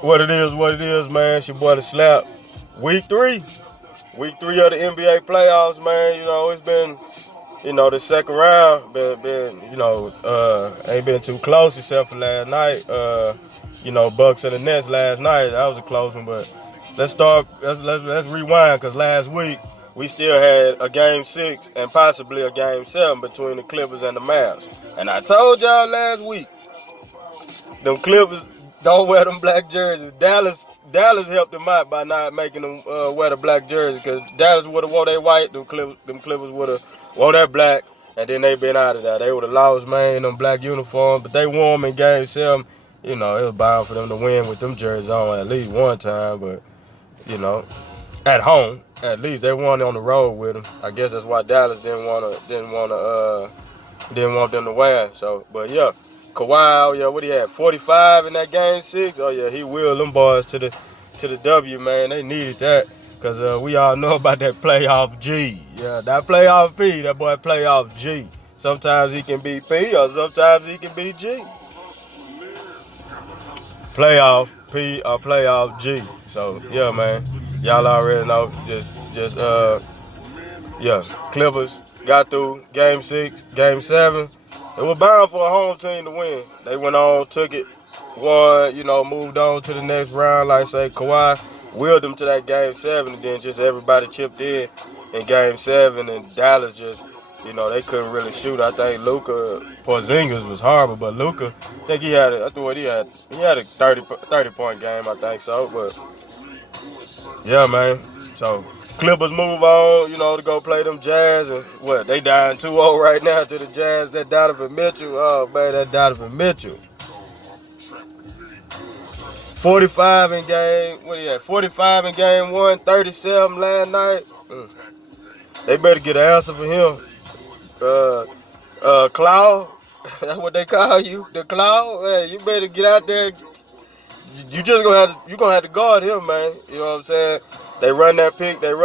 What it is, man. It's your boy DaSlap. Week three. Week three of the NBA playoffs, man. You know, it's been, the second round ain't been too close except for last night. Bucks and the Nets last night. That was a close one, but let's start. Let's rewind because last week we still had a game six and possibly a game seven between the Clippers and the Mavs. And I told y'all last week, them Clippers don't wear them black jerseys. Dallas helped them out by not making them wear the black jersey because Dallas would have wore their white. Them Clippers would have wore that black, and then they been out of that. They would have lost, man, in them black uniforms. But they won them in game seven. You know, it was bound for them to win with them jerseys on at least one time. But at home, at least they won on the road with them. I guess that's why Dallas didn't want them to win. So, but yeah. Kawhi, oh yeah, what he had, 45 in that game six? Oh yeah, he willed them boys to the W, man. They needed that because we all know about that playoff G. Yeah, that playoff P, that boy playoff G. Sometimes he can be P or sometimes he can be G. Playoff P or playoff G. So yeah, man, y'all already know. Clippers got through game six, game seven. It was bound for a home team to win. They went on, took it, won, moved on to the next round. Like I say, Kawhi willed them to that game seven, and then just everybody chipped in game seven, and Dallas just, they couldn't really shoot. I think Luka Porzingis was horrible, but Luka, I think he had a 30-point game, I think so. But yeah, man. So Clippers move on, to go play them Jazz. And what, they down 2-0 right now to the Jazz. That Donovan Mitchell, oh, man, that Donovan Mitchell. 45 in game, what he had? 45 in game one, 37 last night. They better get an answer for him. Cloud, that's what they call you, the Cloud. Man, you better get out there. You're gonna have to guard him, man. You know what I'm saying? They run that pick and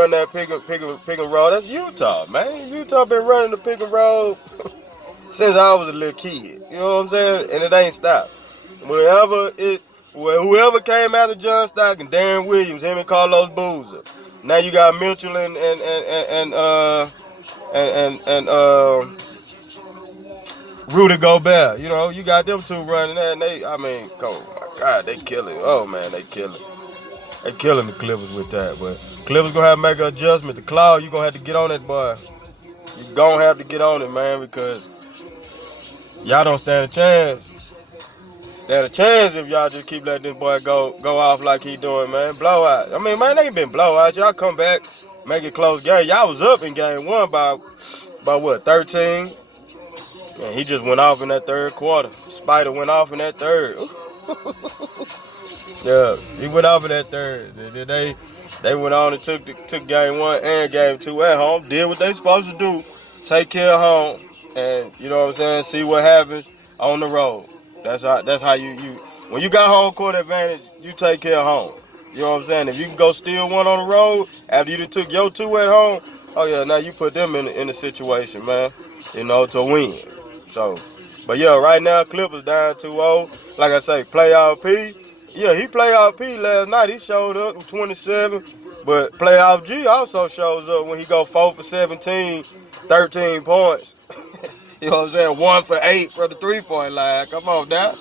roll. That's Utah, man. Utah been running the pick and roll since I was a little kid. You know what I'm saying? And it ain't stopped. Whoever came after John Stockton, Darren Williams, him and Carlos Boozer. Now you got Mitchell and Rudy Gobert. You got them two running there, and come on, my God, they killing. Oh man, they killing. They killing the Clippers with that. But Clippers gonna have to make an adjustment. The Cloud, you gonna have to get on it, boy. You gonna have to get on it, man, because y'all don't stand a chance. Stand a chance if y'all just keep letting this boy go off like he doing, man. Blowout. I mean, man, they ain't been blowouts. Y'all come back, make it close game. Y'all was up in game one by what, 13? And he just went off in that third quarter. Spider went off in that third. Yeah, he went off in that third. They went on and took game one and game two at home. Did what they supposed to do. Take care of home. And you know what I'm saying? See what happens on the road. That's how you when you got home court advantage, you take care of home. You know what I'm saying? If you can go steal one on the road after you done took your two at home, oh yeah, now you put them in a situation, man, to win. So, but yeah, right now Clippers down 2-0. Like I say, playoff P. Yeah, he playoff P last night. He showed up with 27. But playoff G also shows up when he go 4 for 17, 13 points. You know what I'm saying? 1 for 8 from the 3-point line. Come on now.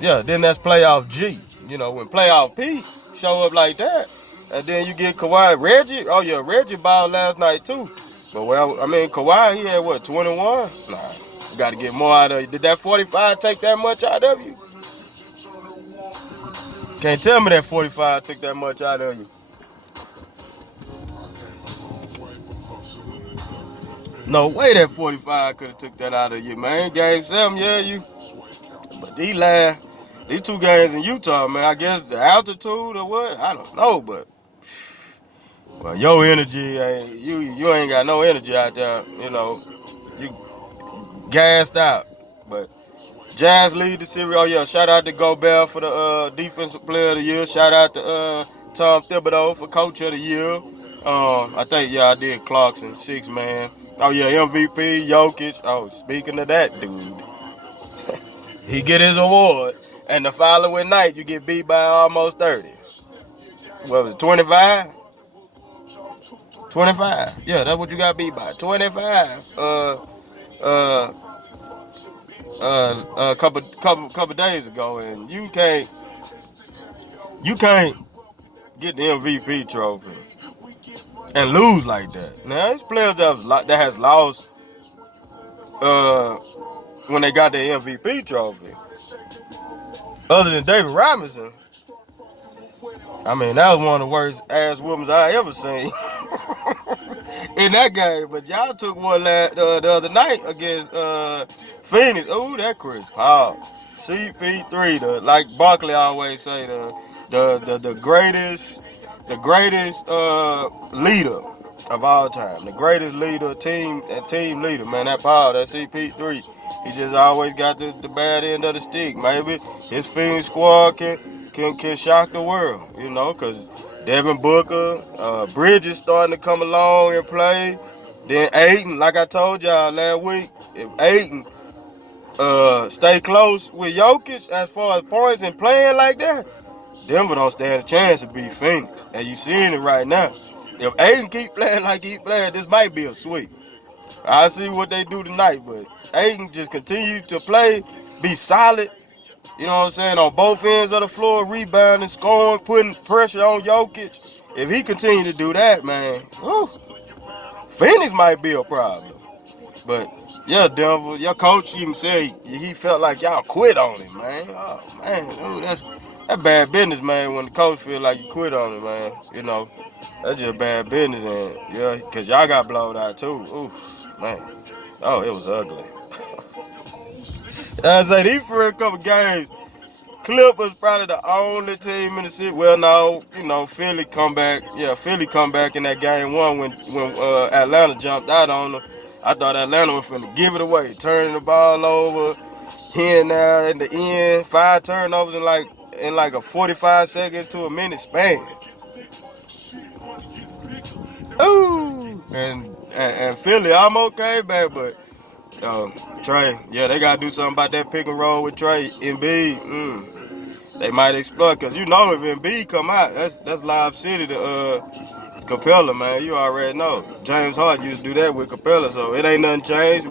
Yeah. Then that's playoff G. When playoff P show up like that, and then you get Kawhi, Reggie. Oh yeah, Reggie balled last night too. But Kawhi, he had what, 21? Nah, you got to get more out of you. Did that 45 take that much out of you? Can't tell me that 45 took that much out of you. No way that 45 could have took that out of you, man. Game 7, yeah, but these two games in Utah, man, I guess the altitude or what? I don't know, but well, your energy, you ain't got no energy out there, you gassed out. But Jazz lead the series. Oh yeah, shout out to Gobert for the defensive player of the year. Shout out to Tom Thibodeau for coach of the year. I think I did Clarkson, 6-man. Oh yeah, MVP, Jokic. Oh, speaking of that dude, He get his award, and the following night you get beat by almost 30. What was it, 25? 25. Yeah, that's what you got beat by. 25. Uh, a couple days ago, and you can't get the MVP trophy and lose like that. Now, there's players that has lost when they got their MVP trophy. Other than David Robinson, I mean, that was one of the worst ass women's I ever seen in that game. But y'all took one the other night against Phoenix. Ooh, that Chris Paul, CP3, like Barkley always say, the greatest leader of all time, the greatest leader, team leader, man. That Paul, that CP3, he just always got the bad end of the stick. Maybe his Phoenix squad can shock the world, you know, because Devin Booker, Bridges starting to come along and play. Then Ayton, like I told y'all last week, if Ayton stay close with Jokic as far as points and playing like that, Denver don't stand a chance to beat Phoenix. And you seeing it right now. If Ayton keep playing like he playing, this might be a sweep. I see what they do tonight, but Ayton just continue to play, be solid, you know what I'm saying, on both ends of the floor, rebounding, scoring, putting pressure on Jokic. If he continue to do that, man, whew, Phoenix might be a problem. But yeah, Denver, your coach even said he felt like y'all quit on him, man. Oh man, ooh, that's bad business, man. When the coach feel like you quit on him, man, you know, that's just bad business, and yeah, cause y'all got blowed out too. Ooh, man, oh, it was ugly. As I say, these first couple games, Clippers probably the only team in the city. Well, no, you know, Philly come back. Yeah, Philly come back in that game one when Atlanta jumped out on them. I thought Atlanta was finna give it away, turning the ball over here and now in the end. 5 turnovers in like a 45 seconds to a minute span. Ooh, and Philly almost came back, but Trey, yeah, they gotta do something about that pick and roll with Trey. Embiid, they might exploit, cause you know if Embiid come out, that's Live City to Capella, man. You already know. James Harden used to do that with Capella, so it ain't nothing changed.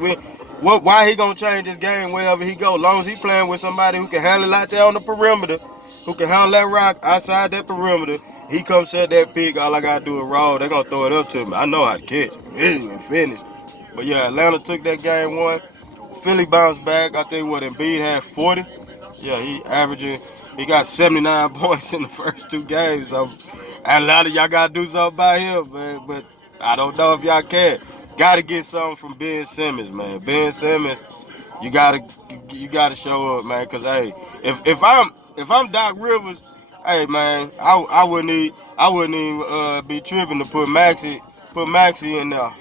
Why he gonna change his game wherever he go? As long as he playing with somebody who can handle it out there on the perimeter, who can handle that rock outside that perimeter, he come set that pick. All I gotta do is roll. They gonna throw it up to me. I know how to catch it and finish. But yeah, Atlanta took that game one. Philly bounced back. I think what Embiid had 40. Yeah, he got 79 points in the first 2 games. So Atlanta, y'all gotta do something about him, man. But I don't know if y'all can. Gotta get something from Ben Simmons, man. Ben Simmons, you gotta show up, man. Cause hey, if I'm Doc Rivers, hey man, I wouldn't even be tripping to put Maxey in there.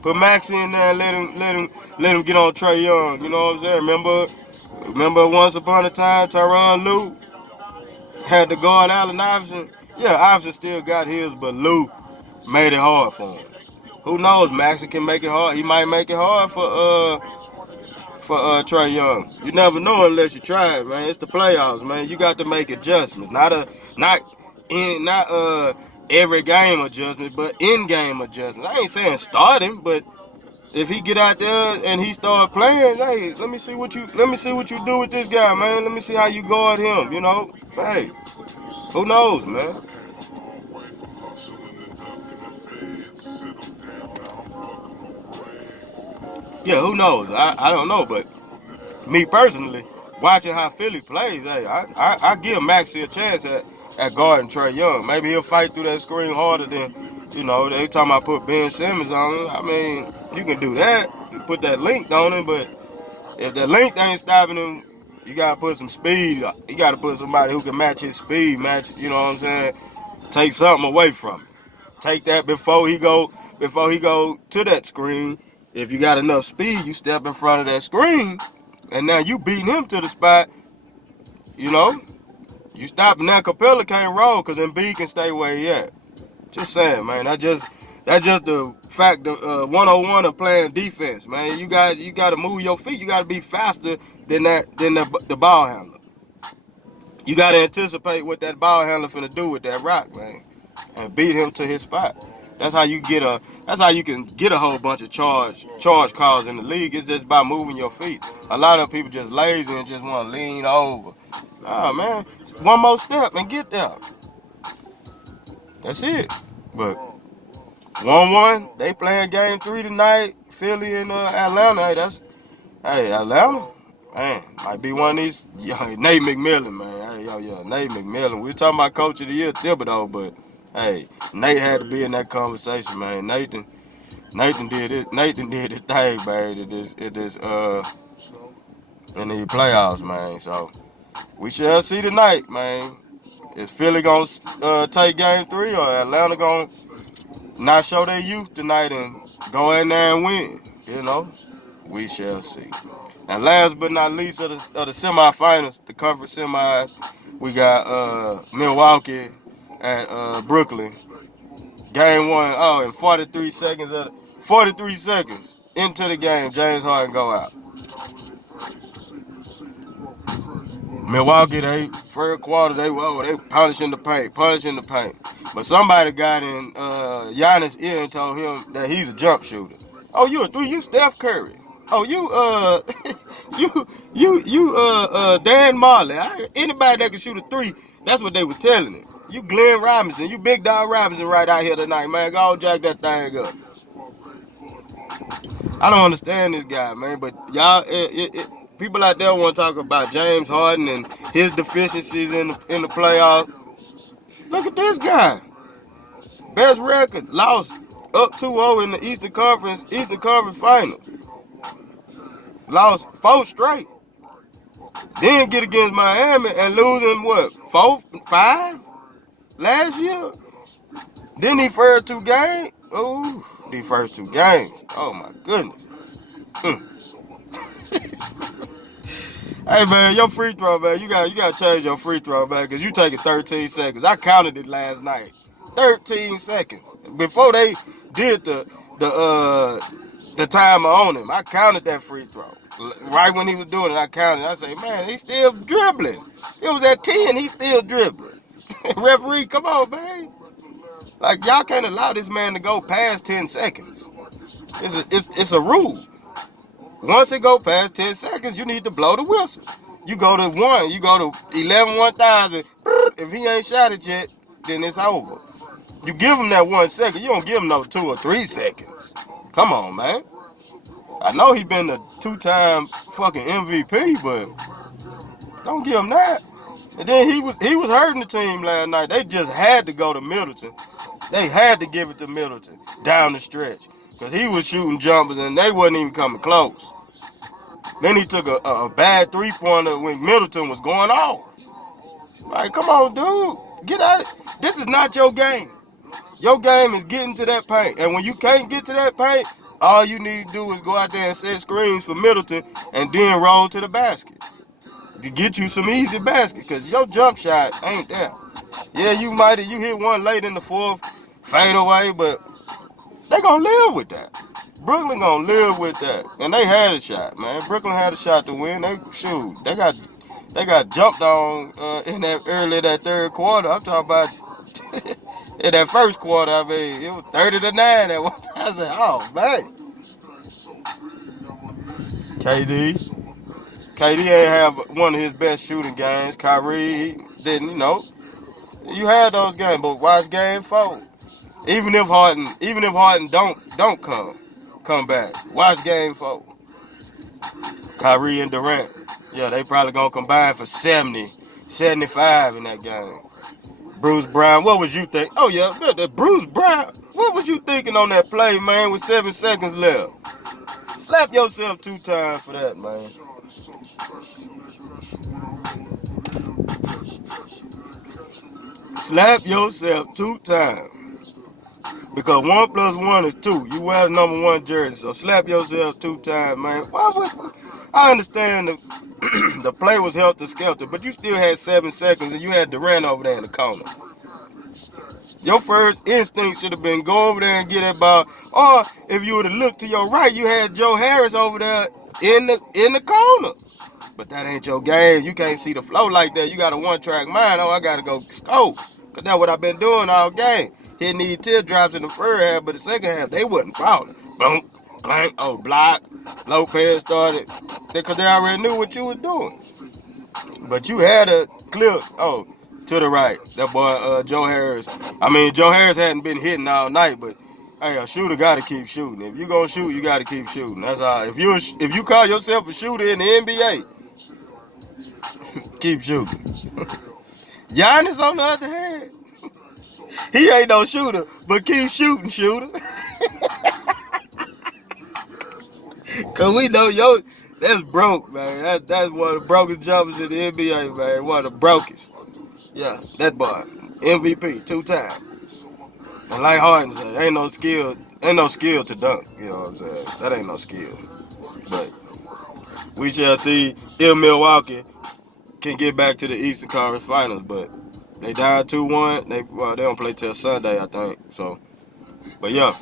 Put Maxey in there and let him get on Trae Young. You know what I'm saying? Remember once upon a time, Tyronn Lue had the guard Allen Iverson. Yeah, Iverson still got his, but Lue made it hard for him. Who knows? Maxey can make it hard. He might make it hard for Trae Young. You never know unless you try it, man. It's the playoffs, man. You got to make adjustments. Not every game adjustment, but in game adjustments. I ain't saying start him, but if he get out there and he start playing, hey, let me see what you do with this guy, man. Let me see how you guard him, you know. Hey, who knows, man? Yeah, who knows? I don't know, but me personally, watching how Philly plays, hey, I give Maxey a chance at guarding Trae Young. Maybe he'll fight through that screen harder than, you know, they talking about put Ben Simmons on him. I mean, you can do that. You put that length on him, but if the length ain't stopping him, you gotta put some speed. You gotta put somebody who can match his speed, you know what I'm saying? Take something away from him. Take that before he go to that screen. If you got enough speed, you step in front of that screen, and now you beating him to the spot, you know? You stop now. Capella can't roll because Embiid can stay where he at. Just saying, man. That's just the fact of 101 of playing defense, man. You got to move your feet. You got to be faster than the ball handler. You gotta anticipate what that ball handler finna do with that rock, man, and beat him to his spot. That's how you get a. That's how you can get a whole bunch of charge calls in the league. It's just by moving your feet. A lot of people just lazy and just want to lean over. Nah, man, one more step and get there. That's it. But 1-1, they playing game 3 tonight. Philly and Atlanta. Hey, Atlanta. Man, might be one of these. Nate McMillan, man. Hey, Nate McMillan. We talking about Coach of the Year, Thibodeau, but hey, Nate had to be in that conversation, man. Nathan did it. Nathan did his thing, man. In the playoffs, man. So we shall see tonight, man. Is Philly gonna take game 3 or Atlanta gonna not show their youth tonight and go in there and win? You know, we shall see. And last but not least of the semifinals, the conference semis, we got Milwaukee at Brooklyn. Game 1. Oh, in 43 seconds into the game, James Harden go out. Milwaukee, they first quarter, they punishing the paint. But somebody got in Giannis' ear and told him that he's a jump shooter. Oh, you a 3? You Steph Curry. Oh, you Dan Marley. Anybody that can shoot a 3, that's what they was telling him. You Glenn Robinson, you Big Dog Robinson right out here tonight, man. Go jack that thing up. I don't understand this guy, man, but y'all, people out there want to talk about James Harden and his deficiencies in the playoffs. Look at this guy. Best record, lost up 2-0 in the Eastern Conference Finals. Lost 4 straight. Then get against Miami and losing what? 4, 5 last year. Then these first 2 games. Oh, these first 2 games. Oh my goodness. Hey man, your free throw, man. You gotta change your free throw, man, because you taking 13 seconds. I counted it last night. 13 seconds. Before they did the timer on him, I counted that free throw. Right when he was doing it, I counted. I say, man, he's still dribbling. It was at 10, he's still dribbling. Referee, come on, man. Like, y'all can't allow this man to go past 10 seconds. It's a rule. Once it go past 10 seconds, you need to blow the whistle. You go to 1, you go to 11, 1,000. If he ain't shot it yet, then it's over. You give him that 1 second. You don't give him no 2 or 3 seconds. Come on, man. I know he been a 2-time fucking MVP, but don't give him that. And then he was hurting the team last night. They just had to go to Middleton. They had to give it to Middleton down the stretch because he was shooting jumpers and they wasn't even coming close. Then he took a bad 3-pointer when Middleton was going off. Like, come on, dude. Get out of it. This is not your game. Your game is getting to that paint. And when you can't get to that paint, all you need to do is go out there and set screens for Middleton and then roll to the basket. To get you some easy basket, because your jump shot ain't there. Yeah, you hit one late in the 4th, fade away, but they gonna live with that. Brooklyn gonna live with that. And they had a shot, man. Brooklyn had a shot to win. They got jumped on in that early that 3rd quarter. I'm talking about in that 1st quarter, I mean, it was 30-9 at one time. I said, oh man. KD ain't have one of his best shooting games. Kyrie didn't, You had those games, but watch game 4. Even if Harden don't come back, watch game 4. Kyrie and Durant, yeah, they probably gonna combine for 70, 75 in that game. Bruce Brown, what was you think? Oh yeah, Bruce Brown, what was you thinking on that play, man, with 7 seconds left? Slap yourself 2 times for that, man. Slap yourself 2 times. Because 1 + 1 is 2. You wear the number 1 jersey, so slap yourself 2 times, man. I understand the play was helter-skelter, but you still had 7 seconds and you had Durant over there in the corner. Your first instinct should have been go over there and get that ball. Or if you would have looked to your right, you had Joe Harris over there in the corner. But that ain't your game. You can't see the flow like that. You got a one-track mind. Oh, I got to go scope. Because that's what I've been doing all game. Hitting these teardrops in the first half, but the second half, they wasn't falling. Boom, clank, oh, block. Lopez started. Because they already knew what you was doing. But you had a clip. Oh, to the right. That boy, Joe Harris. I mean, Joe Harris hadn't been hitting all night, but hey, a shooter got to keep shooting. If you gonna shoot, you got to keep shooting. That's all. If you call yourself a shooter in the NBA, keep shooting. Giannis, on the other hand, he ain't no shooter, but keep shooting, shooter. Cause we know that's broke, man. That's one of the brokest jumpers in the NBA, man. One of the brokest. Yeah, that boy, MVP 2 times. And like Harden said, ain't no skill to dunk. You know what I'm saying? That ain't no skill. But we shall see if Milwaukee can get back to the Eastern Conference Finals. But they died 2-1. They don't play till Sunday, I think. So, but yeah,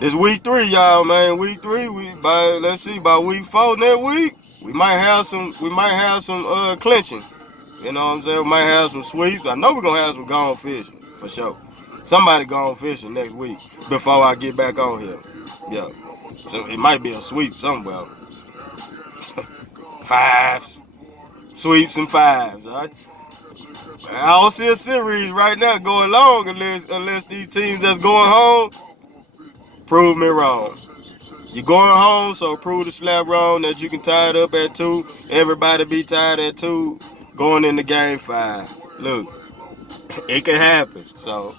this week 3, y'all, man. Week 3, let's see, by week 4 next week, we might have some clinching. You know what I'm saying? We might have some sweeps. I know we're gonna have some gone fishing for sure. Somebody gone fishing next week before I get back on here. Yeah, so it might be a sweep somewhere. Fives, sweeps and fives. All right. I don't see a series right now going long unless these teams that's going home prove me wrong. You're going home, so prove the slap wrong that you can tie it up at 2. Everybody be tied at 2 going into game 5. Look, it can happen. So,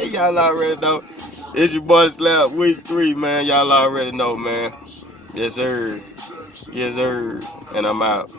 y'all already know. It's your boy Slap, week 3, man. Y'all already know, man. Yes, sir. Yes, sir. And I'm out.